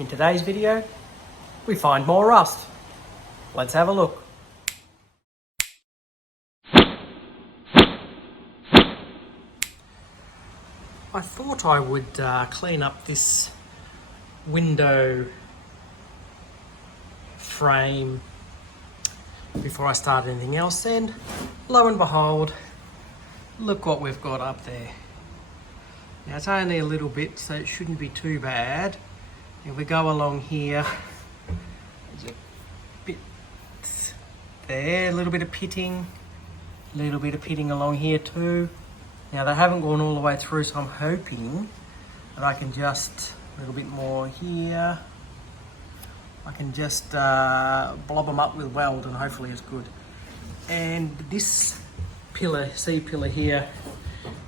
In today's video, we find more rust. Let's have a look. I thought I would clean up this window frame before I start anything else, and lo and behold, look what we've got up there. Now it's only a little bit, so it shouldn't be too bad. If we go along here, there's a bit there, a little bit of pitting along here too. Now they haven't gone all the way through, so I'm hoping that I can just, a little bit more here, I can just blob them up with weld and hopefully it's good. And this pillar, C-pillar here,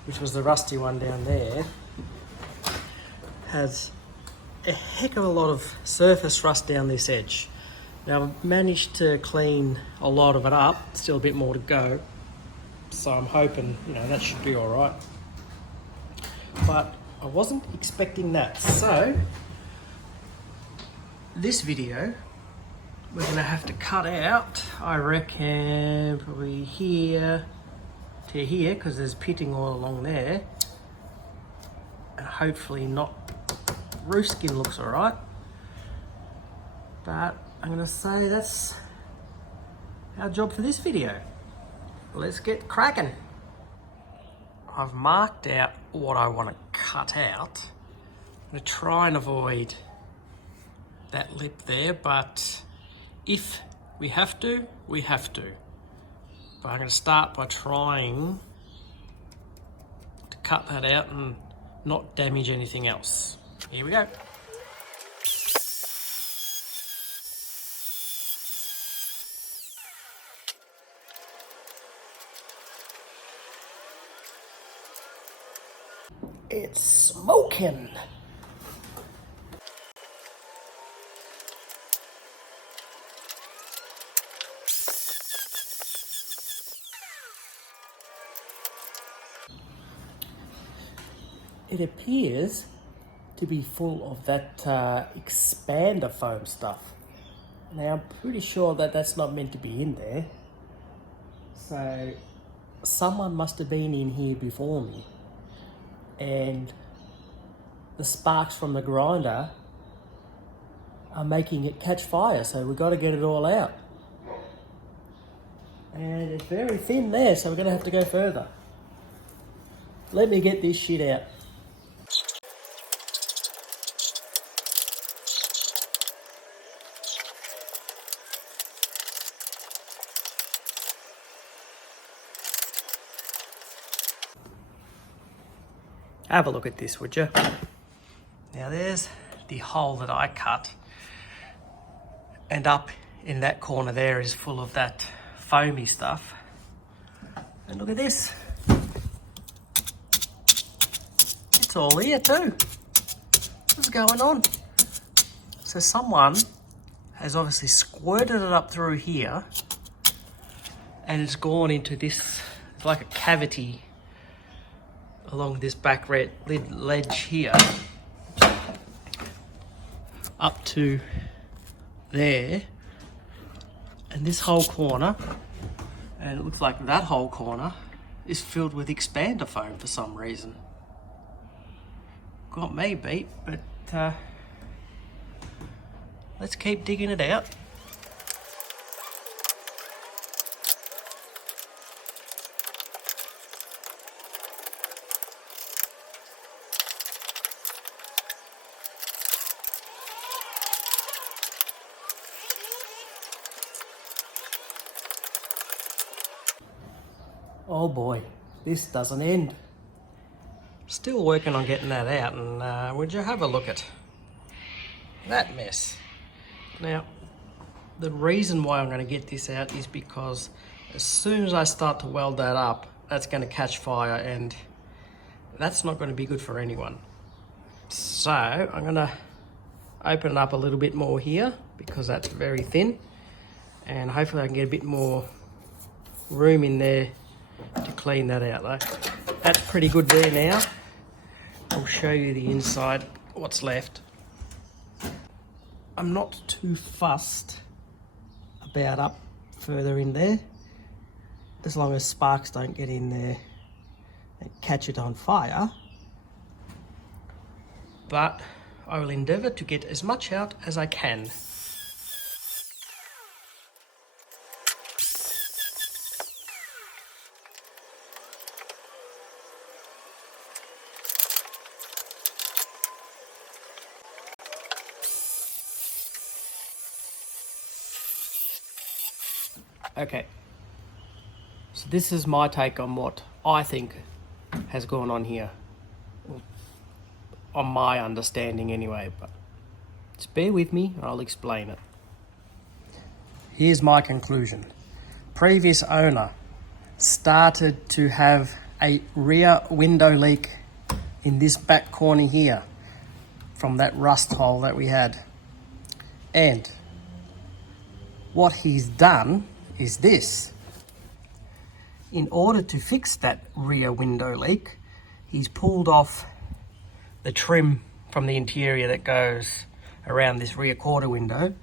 which was the rusty one down there, has a heck of a lot of surface rust down this edge. Now I've managed to clean a lot of it up, still a bit more to go. So I'm hoping, that should be all right. But I wasn't expecting that. So this video, we're gonna have to cut out, I reckon, probably here to here, because there's pitting all along there. And hopefully not, roof skin looks all right. But I'm gonna say that's our job for this video. Let's get cracking. I've marked out what I want to cut out. I'm going to try and avoid that lip there, but if we have to, we have to. But I'm going to start by trying to cut that out and not damage anything else. Here we go. It's smoking. It appears to be full of that expander foam stuff. Now I'm pretty sure that that's not meant to be in there. So someone must have been in here before me. And the sparks from the grinder are making it catch fire, so we've got to get it all out. And it's very thin there, so we're going to have to go further. Let me get this shit out. Have a look at this, would you? Now there's the hole that I cut, and up in that corner there is full of that foamy stuff. And look at this. It's all here too. What's going on? So someone has obviously squirted it up through here, and it's gone into this, it's like a cavity along this back ledge here, up to there, and this whole corner, and it looks like that whole corner is filled with expander foam for some reason. Got me beat, but let's keep digging it out. Oh boy, this doesn't end. Still working on getting that out, and would you have a look at that mess? Now, the reason why I'm going to get this out is because as soon as I start to weld that up, that's going to catch fire, and that's not going to be good for anyone. So I'm going to open it up a little bit more here because that's very thin, and hopefully I can get a bit more room in there to clean that out though. That's pretty good there now. I'll show you the inside, what's left. I'm not too fussed about up further in there, as long as sparks don't get in there and catch it on fire. But I will endeavour to get as much out as I can. Okay, so this is my take on what I think has gone on here, on my understanding anyway, but just bear with me and I'll explain it. Here's my conclusion. Previous owner started to have a rear window leak in this back corner here from that rust hole that we had. And what he's done is this. In order to fix that rear window leak, he's pulled off the trim from the interior that goes around this rear quarter window,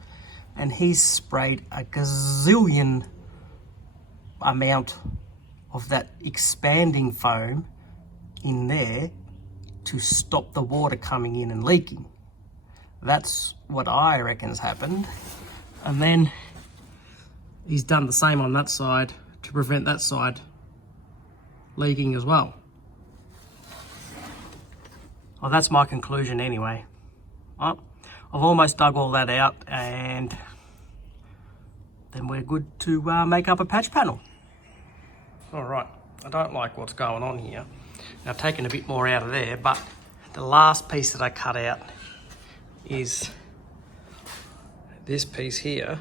and he's sprayed a gazillion amount of that expanding foam in there to stop the water coming in and leaking. That's what I reckon's happened. And then he's done the same on that side to prevent that side leaking as well. Well, that's my conclusion anyway. I've almost dug all that out, and then we're good to make up a patch panel. All right, I don't like what's going on here. I've taken a bit more out of there, but the last piece that I cut out is this piece here.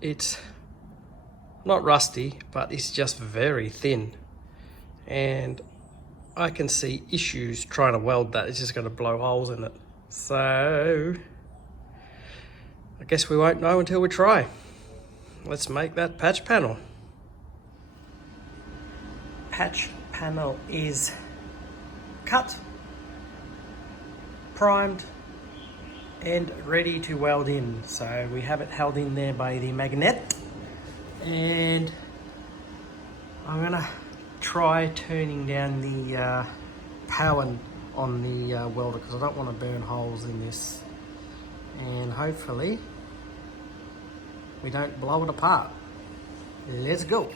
It's not rusty, but it's just very thin, and I can see issues trying to weld that. It's just going to blow holes in it. So I guess we won't know until we try. Let's make that patch panel. Patch panel is cut, primed, and ready to weld in. So we have it held in there by the magnet, and I'm gonna try turning down the power on the welder, because I don't want to burn holes in this, and hopefully we don't blow it apart. Let's go.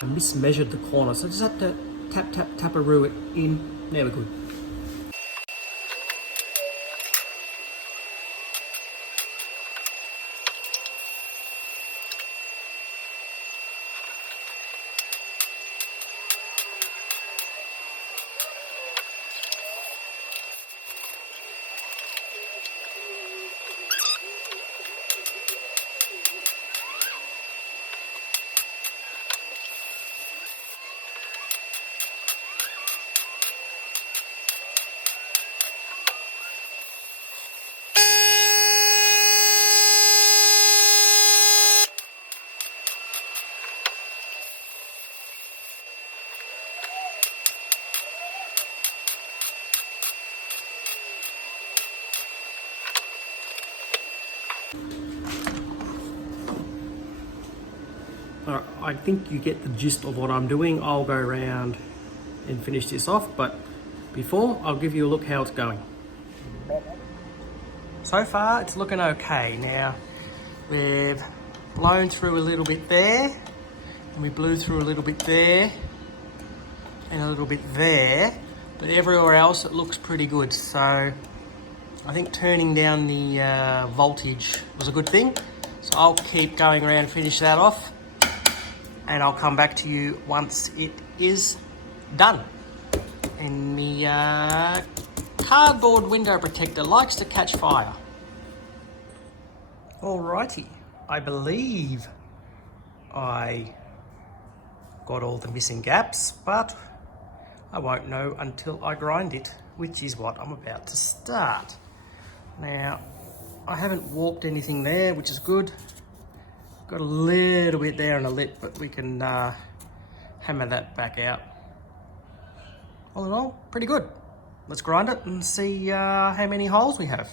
I mismeasured the corner, so I just have to tap-a-roo it in. There we're good. Alright, I think you get the gist of what I'm doing. I'll go around and finish this off, but before, I'll give you a look how it's going. So far, it's looking okay. Now, we've blown through a little bit there, and we blew through a little bit there, and a little bit there, but everywhere else it looks pretty good. So I think turning down the voltage was a good thing. So I'll keep going around and finish that off, and I'll come back to you once it is done. And the cardboard window protector likes to catch fire. Alrighty, I believe I got all the missing gaps, but I won't know until I grind it, which is what I'm about to start. Now, I haven't warped anything there, which is good. Got a little bit there on the lip, but we can hammer that back out. All in all, pretty good. Let's grind it and see how many holes we have.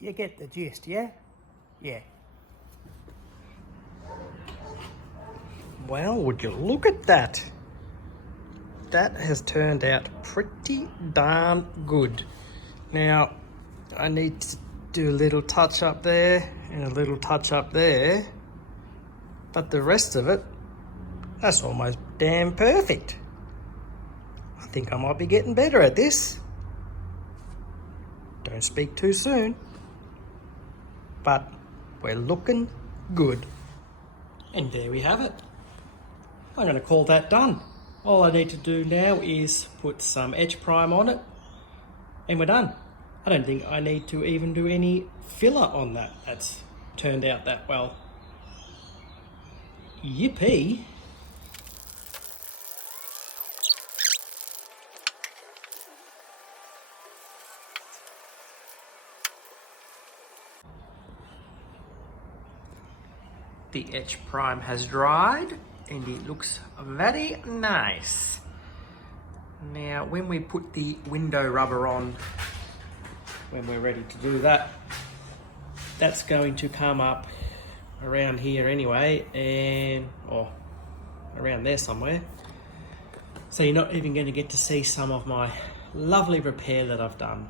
You get the gist, yeah? Yeah. Well, would you look at that? That has turned out pretty darn good. Now, I need to do a little touch up there and a little touch up there, but the rest of it, that's almost damn perfect. I think I might be getting better at this. Don't speak too soon. But we're looking good. And there we have it. I'm going to call that done. All I need to do now is put some etch prime on it and we're done. I don't think I need to even do any filler on that. That's turned out that well. Yippee. The etch prime has dried and it looks very nice. Now when we put the window rubber on, when we're ready to do that, that's going to come up around here anyway, or around there somewhere. So you're not even going to get to see some of my lovely repair that I've done.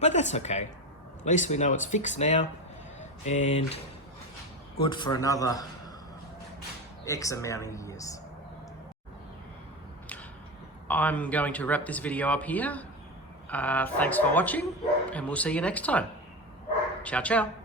But that's okay. At least we know it's fixed now and good for another X amount of years. I'm going to wrap this video up here. Thanks for watching and we'll see you next time. Ciao, ciao.